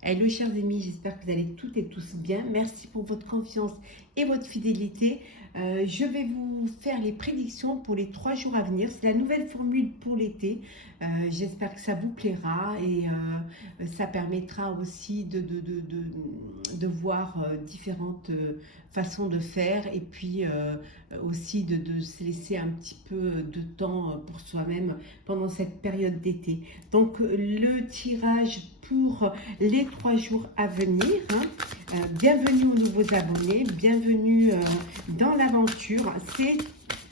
Hello chers amis, j'espère que vous allez toutes et tous bien. Merci pour votre confiance et votre fidélité. Je vais vous faire les prédictions pour les 3 jours à venir. C'est la nouvelle formule pour l'été. J'espère que ça vous plaira et ça permettra aussi de voir différentes façons de faire et puis aussi de se laisser un petit peu de temps pour soi-même pendant cette période d'été. Donc le tirage pour les 3 jours à venir. Bienvenue aux nouveaux abonnés, bienvenue dans l'aventure. C'est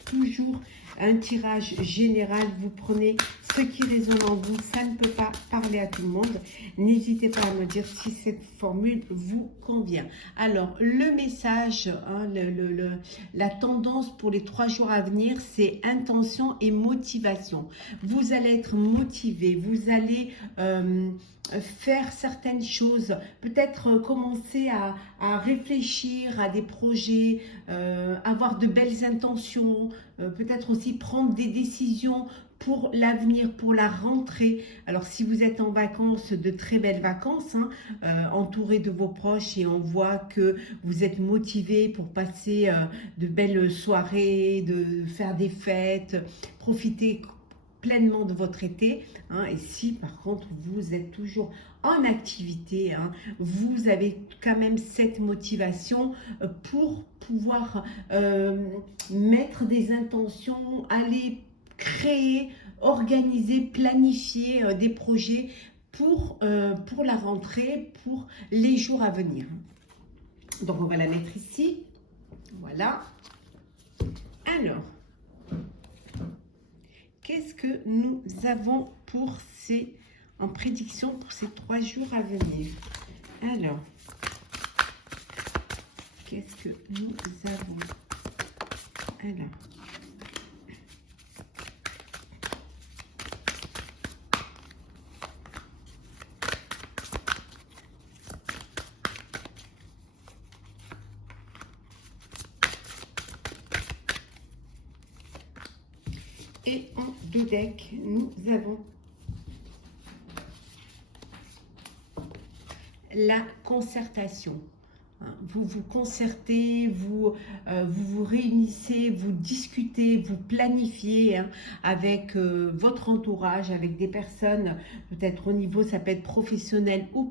toujours un tirage général. Vous prenez ce qui résonne en vous, ça ne peut pas parler à tout le monde. N'hésitez pas à me dire si cette formule vous convient. Alors, le message, la tendance pour les 3 jours à venir, c'est intention et motivation. Vous allez être motivé, vous allez faire certaines choses, peut-être commencer à réfléchir à des projets, avoir de belles intentions, peut-être aussi prendre des décisions pour l'avenir, pour la rentrée. Alors si vous êtes en vacances, de très belles vacances, entouré de vos proches, et on voit que vous êtes motivé pour passer de belles soirées, de faire des fêtes, profiter pleinement de votre été, et si par contre vous êtes toujours en activité, vous avez quand même cette motivation pour pouvoir mettre des intentions, aller créer, organiser, planifier des projets pour la rentrée, pour les jours à venir. Donc on va la mettre ici, voilà. Alors, qu'est-ce que nous avons pour en prédiction pour ces 3 jours à venir? Alors, qu'est-ce que nous avons? Alors, et en 2 decks, nous avons la concertation. Vous vous concertez, vous vous réunissez, vous discutez, vous planifiez avec votre entourage, avec des personnes, peut-être au niveau, ça peut être professionnel ou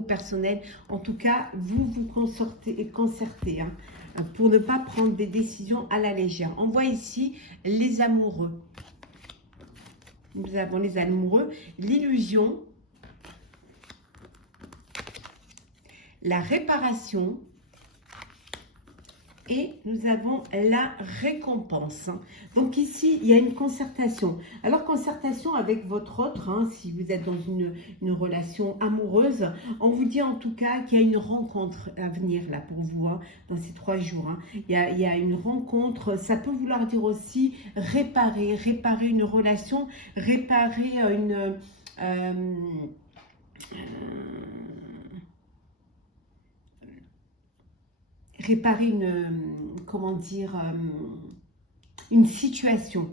personnel. En tout cas, vous vous concertez pour ne pas prendre des décisions à la légère. On voit ici les amoureux. Nous avons les amoureux, l'illusion, la réparation et nous avons la récompense. Donc ici, il y a une concertation. Alors, concertation avec votre autre, si vous êtes dans une relation amoureuse, on vous dit en tout cas qu'il y a une rencontre à venir là pour vous, dans ces 3 jours. Il y a une rencontre, ça peut vouloir dire aussi réparer une relation, réparer comment dire, une situation.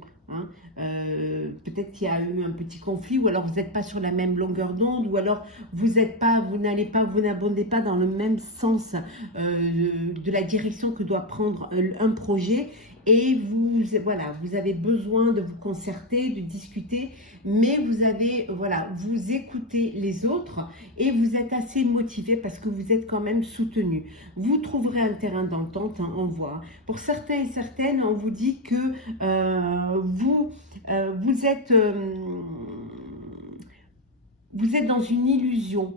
Peut-être qu'il y a eu un petit conflit, ou alors vous n'êtes pas sur la même longueur d'onde, ou alors vous n'abondez pas dans le même sens de la direction que doit prendre un projet. Et vous avez besoin de vous concerter, de discuter, mais vous écoutez les autres et vous êtes assez motivé parce que vous êtes quand même soutenu. Vous trouverez un terrain d'entente, on voit. Pour certains et certaines, on vous dit que vous êtes dans une illusion,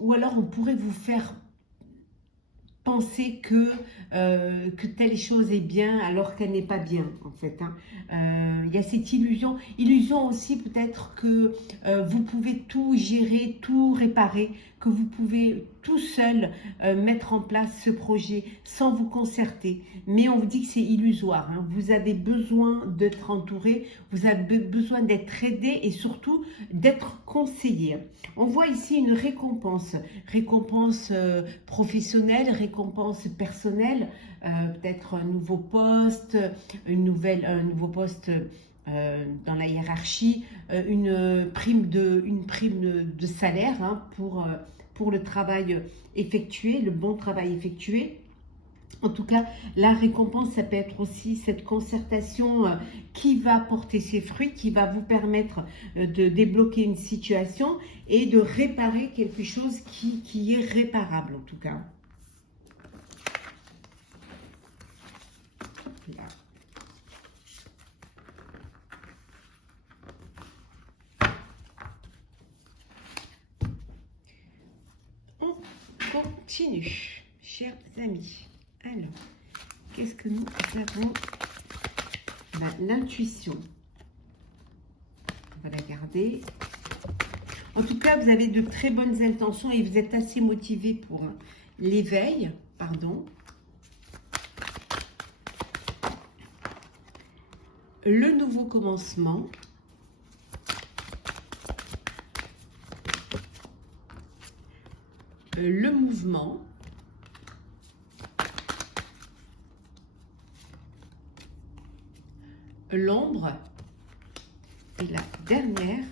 ou alors on pourrait vous faire penser que telle chose est bien alors qu'elle n'est pas bien, en fait. Il y a cette illusion aussi peut-être que vous pouvez tout gérer, tout réparer, que vous pouvez tout seul mettre en place ce projet sans vous concerter. Mais on vous dit que c'est illusoire. Vous avez besoin d'être entouré, vous avez besoin d'être aidé et surtout d'être conseillé. On voit ici une récompense professionnelle, récompense personnelle, peut-être un nouveau poste, un nouveau poste dans la hiérarchie, une prime de salaire, hein, pour le travail effectué, le bon travail effectué. En tout cas, la récompense, ça peut être aussi cette concertation qui va porter ses fruits, qui va vous permettre de débloquer une situation et de réparer quelque chose qui est réparable, en tout cas. Là. On continue, chers amis. Alors, qu'est-ce que nous avons? L'intuition. On va la garder. En tout cas, vous avez de très bonnes intentions et vous êtes assez motivé pour l'éveil. Pardon. Le nouveau commencement. Le mouvement. L'ombre. Et la dernière,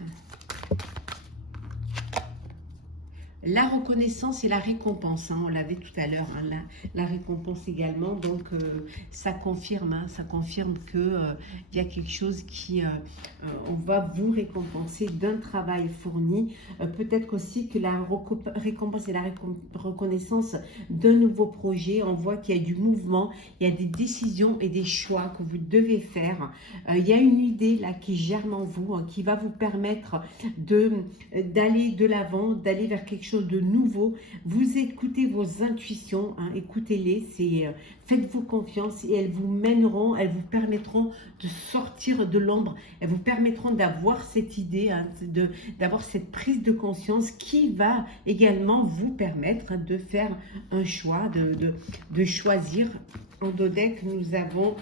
la reconnaissance et la récompense, hein, on l'avait tout à l'heure, hein, la récompense également, donc ça confirme, hein, ça confirme que y a quelque chose qui, on va vous récompenser d'un travail fourni, peut-être aussi que la récompense et la reconnaissance d'un nouveau projet, on voit qu'il y a du mouvement, il y a des décisions et des choix que vous devez faire, il y a une idée là qui germe en vous, hein, qui va vous permettre d'aller de l'avant, d'aller vers quelque chose de nouveau. Vous écoutez vos intuitions, hein, écoutez-les, faites-vous confiance et elles vous mèneront, elles vous permettront de sortir de l'ombre, elles vous permettront d'avoir cette idée, hein, d'avoir cette prise de conscience qui va également vous permettre de faire un choix, de choisir. En dos deck, nous avons,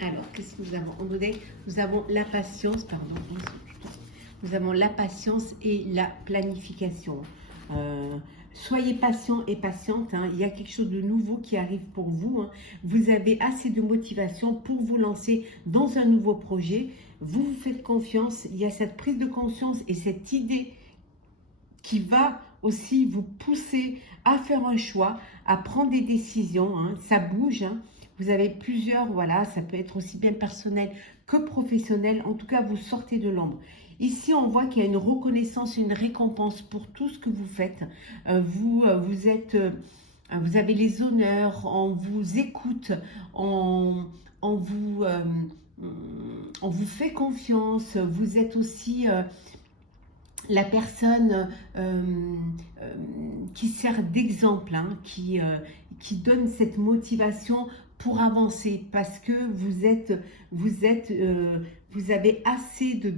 alors qu'est-ce que nous avons en dos deck? Nous avons la patience, pardon, nous avons la patience et la planification. Soyez patient et patiente, hein. Il y a quelque chose de nouveau qui arrive pour vous, hein. Vous avez assez de motivation pour vous lancer dans un nouveau projet. Vous vous faites confiance. Il y a cette prise de conscience et cette idée qui va aussi vous pousser à faire un choix, à prendre des décisions, hein. Ça bouge, hein. Vous avez plusieurs, voilà, ça peut être aussi bien personnel que professionnel. En tout cas, vous sortez de l'ombre. Ici, on voit qu'il y a une reconnaissance, une récompense pour tout ce que vous faites. Vous avez les honneurs, on vous écoute, on vous fait confiance. Vous êtes aussi la personne qui sert d'exemple, hein, qui donne cette motivation pour avancer, parce que vous avez assez de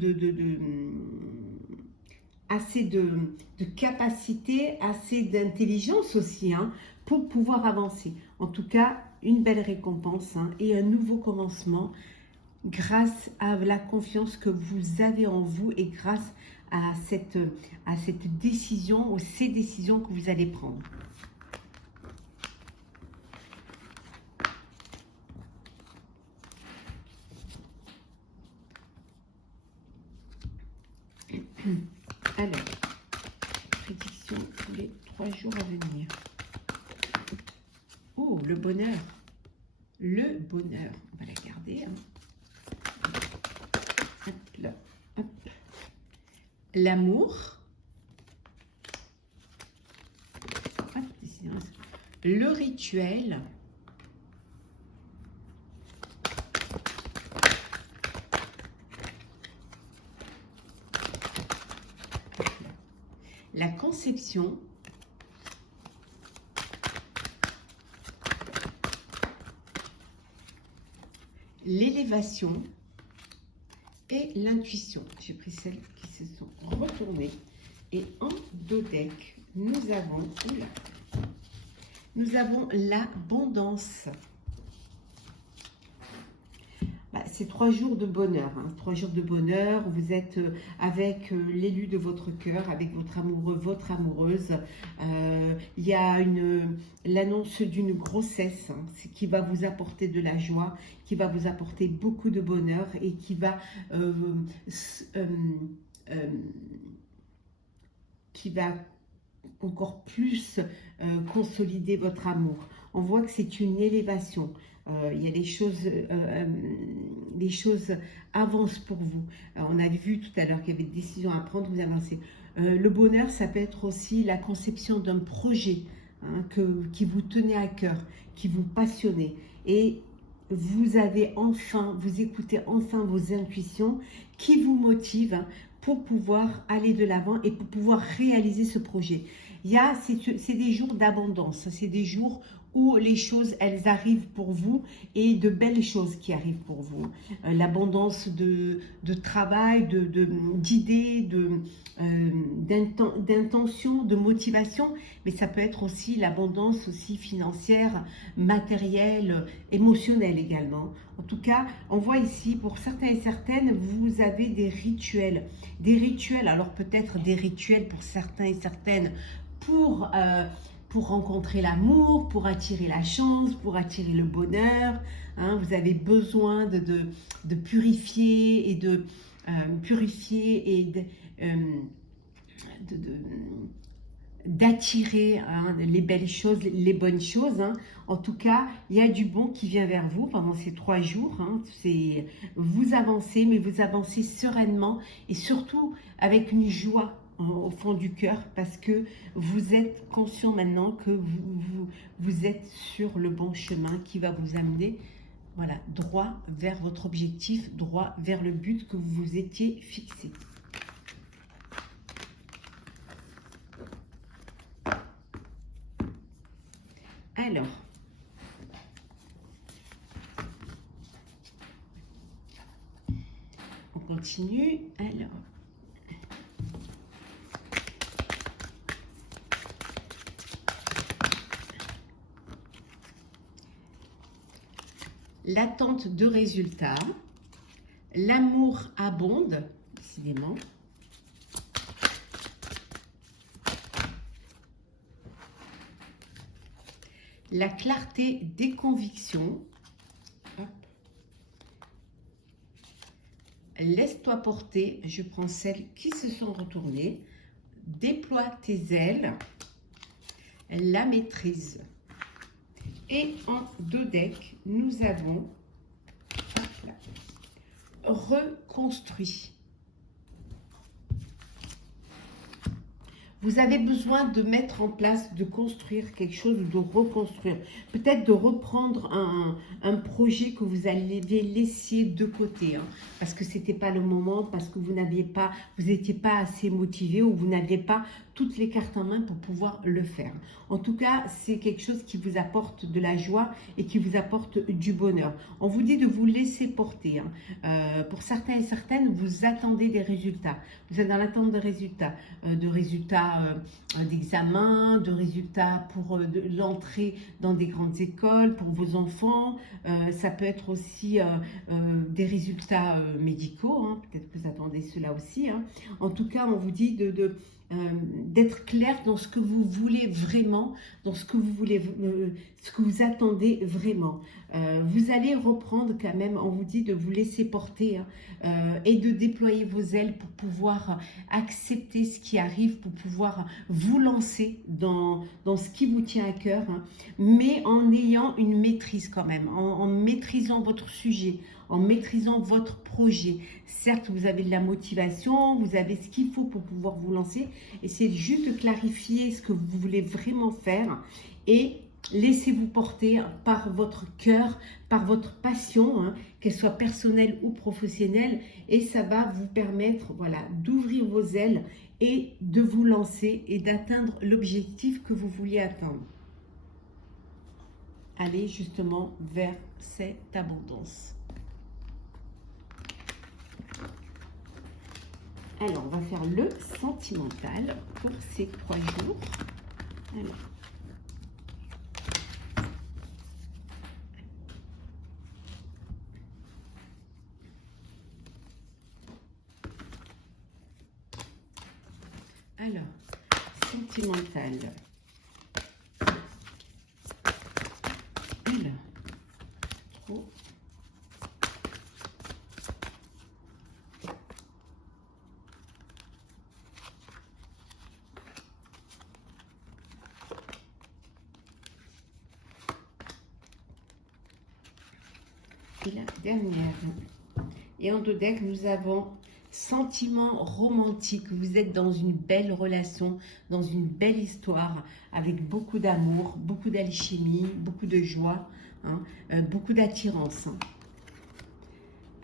capacité, assez d'intelligence aussi, hein, pour pouvoir avancer. En tout cas, une belle récompense, hein, et un nouveau commencement grâce à la confiance que vous avez en vous et grâce à cette décision ou ces décisions que vous allez prendre. Alors, prédiction pour les 3 jours à venir. Oh, le bonheur. Le bonheur. On va la garder. Hein. Hop là. Hop. L'amour. Le rituel. La conception, l'élévation et l'intuition. J'ai pris celles qui se sont retournées. Et en dos deck, nous avons l'abondance. c'est 3 jours de bonheur, hein, 3 jours de bonheur. Vous êtes avec l'élu de votre cœur, avec votre amoureux, votre amoureuse. Il y a l'annonce d'une grossesse, hein, qui va vous apporter de la joie, qui va vous apporter beaucoup de bonheur et qui va encore plus consolider votre amour. On voit que c'est une élévation. Il y a les choses avancent pour vous. On a vu tout à l'heure qu'il y avait des décisions à prendre, vous avancez. Le bonheur, ça peut être aussi la conception d'un projet, hein, qui vous tenait à cœur, qui vous passionnait. Et vous écoutez enfin vos intuitions qui vous motivent, hein, pour pouvoir aller de l'avant et pour pouvoir réaliser ce projet. C'est des jours d'abondance, c'est des jours où les choses, elles arrivent pour vous et de belles choses qui arrivent pour vous. L'abondance de travail, d'idées, d'intentions, de motivation, mais ça peut être aussi l'abondance aussi financière, matérielle, émotionnelle également. En tout cas, on voit ici, pour certains et certaines, vous avez des rituels, alors peut-être des rituels pour certains et certaines, pour rencontrer l'amour, pour attirer la chance, pour attirer le bonheur. Hein, vous avez besoin de purifier et d'attirer, hein, les belles choses, les bonnes choses. Hein. En tout cas, il y a du bon qui vient vers vous pendant ces 3 jours. Hein. Vous avancez, mais vous avancez sereinement et surtout avec une joie au fond du cœur, parce que vous êtes conscient maintenant que vous êtes sur le bon chemin qui va vous amener, voilà, droit vers votre objectif, droit vers le but que vous vous étiez fixé. Alors, on continue. Alors, l'attente de résultats, l'amour abonde, décidément. La clarté des convictions. Laisse-toi porter, je prends celles qui se sont retournées. Déploie tes ailes. La maîtrise. Et en 2 decks, nous avons reconstruit. Vous avez besoin de mettre en place, de construire quelque chose, de reconstruire. Peut-être de reprendre un projet que vous avez laissé de côté, hein, parce que ce n'était pas le moment, parce que vous n'étiez pas assez motivé ou vous n'aviez pas toutes les cartes en main pour pouvoir le faire. En tout cas, c'est quelque chose qui vous apporte de la joie et qui vous apporte du bonheur. On vous dit de vous laisser porter. Hein. Pour certains et certaines, vous attendez des résultats. Vous êtes dans l'attente de résultats, d'examen, de résultats pour l'entrée dans des grandes écoles, pour vos enfants. Ça peut être aussi des résultats médicaux. Hein. Peut-être que vous attendez cela aussi. Hein. En tout cas, on vous dit d'être clair dans ce que vous voulez vraiment, dans ce que vous voulez, ce que vous attendez vraiment. Vous allez reprendre quand même, on vous dit de vous laisser porter, hein, et de déployer vos ailes pour pouvoir accepter ce qui arrive, pour pouvoir vous lancer dans ce qui vous tient à cœur, hein, mais en ayant une maîtrise quand même, en maîtrisant votre sujet, en maîtrisant votre projet. Certes, vous avez de la motivation, vous avez ce qu'il faut pour pouvoir vous lancer, et c'est juste de clarifier ce que vous voulez vraiment faire et laissez-vous porter par votre cœur, par votre passion, hein, qu'elle soit personnelle ou professionnelle, et ça va vous permettre, voilà, d'ouvrir vos ailes et de vous lancer et d'atteindre l'objectif que vous vouliez atteindre. Allez justement vers cette abondance. Alors, on va faire le sentimental pour ces 3 jours. Alors, sentimental. Oula. Trop. Et la dernière. Et en deux decks, nous avons sentiment romantique. Vous êtes dans une belle relation, dans une belle histoire, avec beaucoup d'amour, beaucoup d'alchimie, beaucoup de joie, hein, beaucoup d'attirance.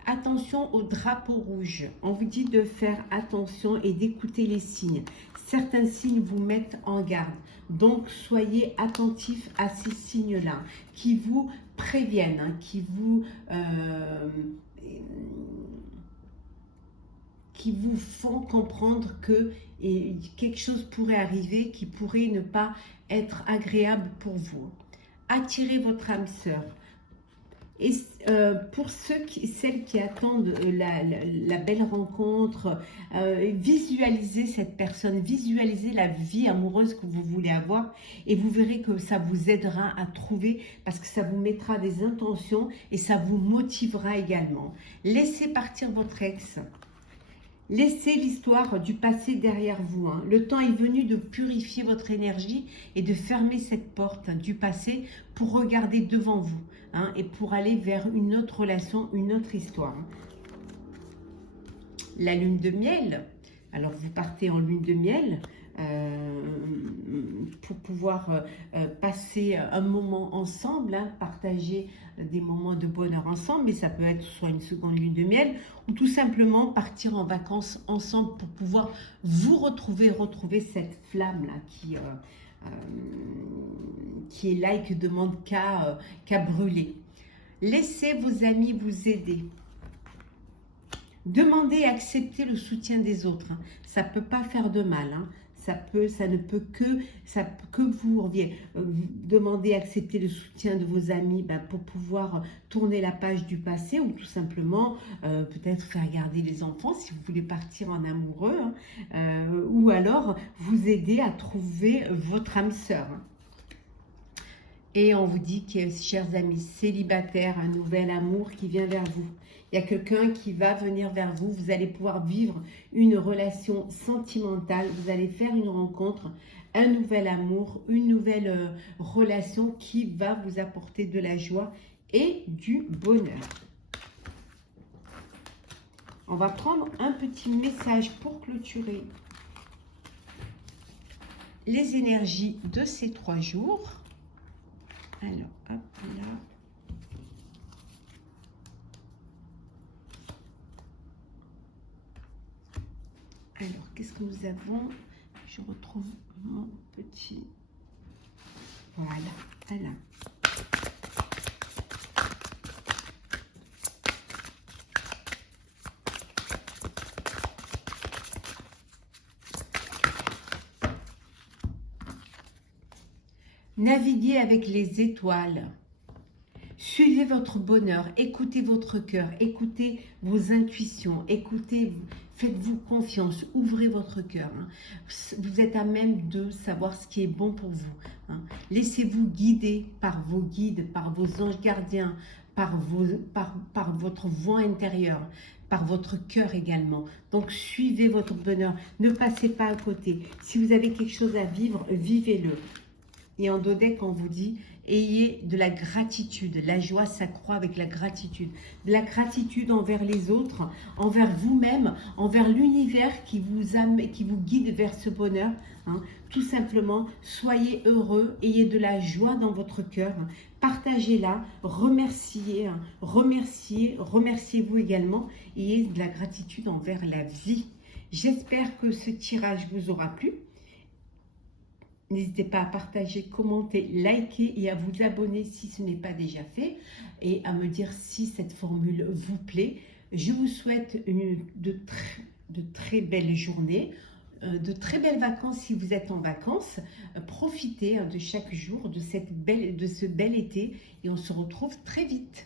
Attention au drapeau rouge. On vous dit de faire attention et d'écouter les signes. Certains signes vous mettent en garde. Donc, soyez attentifs à ces signes-là qui vous préviennent, hein, qui vous font comprendre que quelque chose pourrait arriver qui pourrait ne pas être agréable pour vous. Attirez votre âme sœur. Et pour celles qui attendent la belle rencontre, visualisez cette personne, visualisez la vie amoureuse que vous voulez avoir et vous verrez que ça vous aidera à trouver parce que ça vous mettra des intentions et ça vous motivera également. Laissez partir votre ex. Laissez l'histoire du passé derrière vous. Hein. Le temps est venu de purifier votre énergie et de fermer cette porte du passé pour regarder devant vous, hein, et pour aller vers une autre relation, une autre histoire. La lune de miel. Alors, vous partez en lune de miel pour pouvoir passer un moment ensemble, hein, partager des moments de bonheur ensemble, mais ça peut être soit une seconde lune de miel ou tout simplement partir en vacances ensemble pour pouvoir vous retrouver cette flamme-là qui est là et qui ne demande qu'à brûler. Laissez vos amis vous aider. Demandez et acceptez le soutien des autres. Hein. Ça ne peut pas faire de mal. Hein. Ça ne peut que vous revienne. Demandez et accepter le soutien de vos amis pour pouvoir tourner la page du passé ou tout simplement peut-être faire garder les enfants si vous voulez partir en amoureux, hein, ou alors vous aider à trouver votre âme sœur. Hein. Et on vous dit que, chers amis célibataires, un nouvel amour qui vient vers vous. Il y a quelqu'un qui va venir vers vous. Vous allez pouvoir vivre une relation sentimentale. Vous allez faire une rencontre, un nouvel amour, une nouvelle relation qui va vous apporter de la joie et du bonheur. On va prendre un petit message pour clôturer les énergies de ces 3 jours. Alors, hop là. Alors, qu'est-ce que nous avons? Je retrouve mon petit... Voilà, voilà. Naviguez avec les étoiles. Suivez votre bonheur, écoutez votre cœur, écoutez vos intuitions, faites-vous confiance, ouvrez votre cœur. Hein. Vous êtes à même de savoir ce qui est bon pour vous. Hein. Laissez-vous guider par vos guides, par vos anges gardiens, par votre voix intérieure, par votre cœur également. Donc, suivez votre bonheur, ne passez pas à côté. Si vous avez quelque chose à vivre, vivez-le. Et en dodec, on vous dit, ayez de la gratitude. La joie s'accroît avec la gratitude. De la gratitude envers les autres, envers vous-même, envers l'univers qui vous guide vers ce bonheur. Hein. Tout simplement, soyez heureux, ayez de la joie dans votre cœur. Hein. Partagez-la, remerciez, hein. Remerciez-vous également. Ayez de la gratitude envers la vie. J'espère que ce tirage vous aura plu. N'hésitez pas à partager, commenter, liker et à vous abonner si ce n'est pas déjà fait et à me dire si cette formule vous plaît. Je vous souhaite de très belles journées, de très belles vacances si vous êtes en vacances. Profitez de chaque jour de ce bel été et on se retrouve très vite.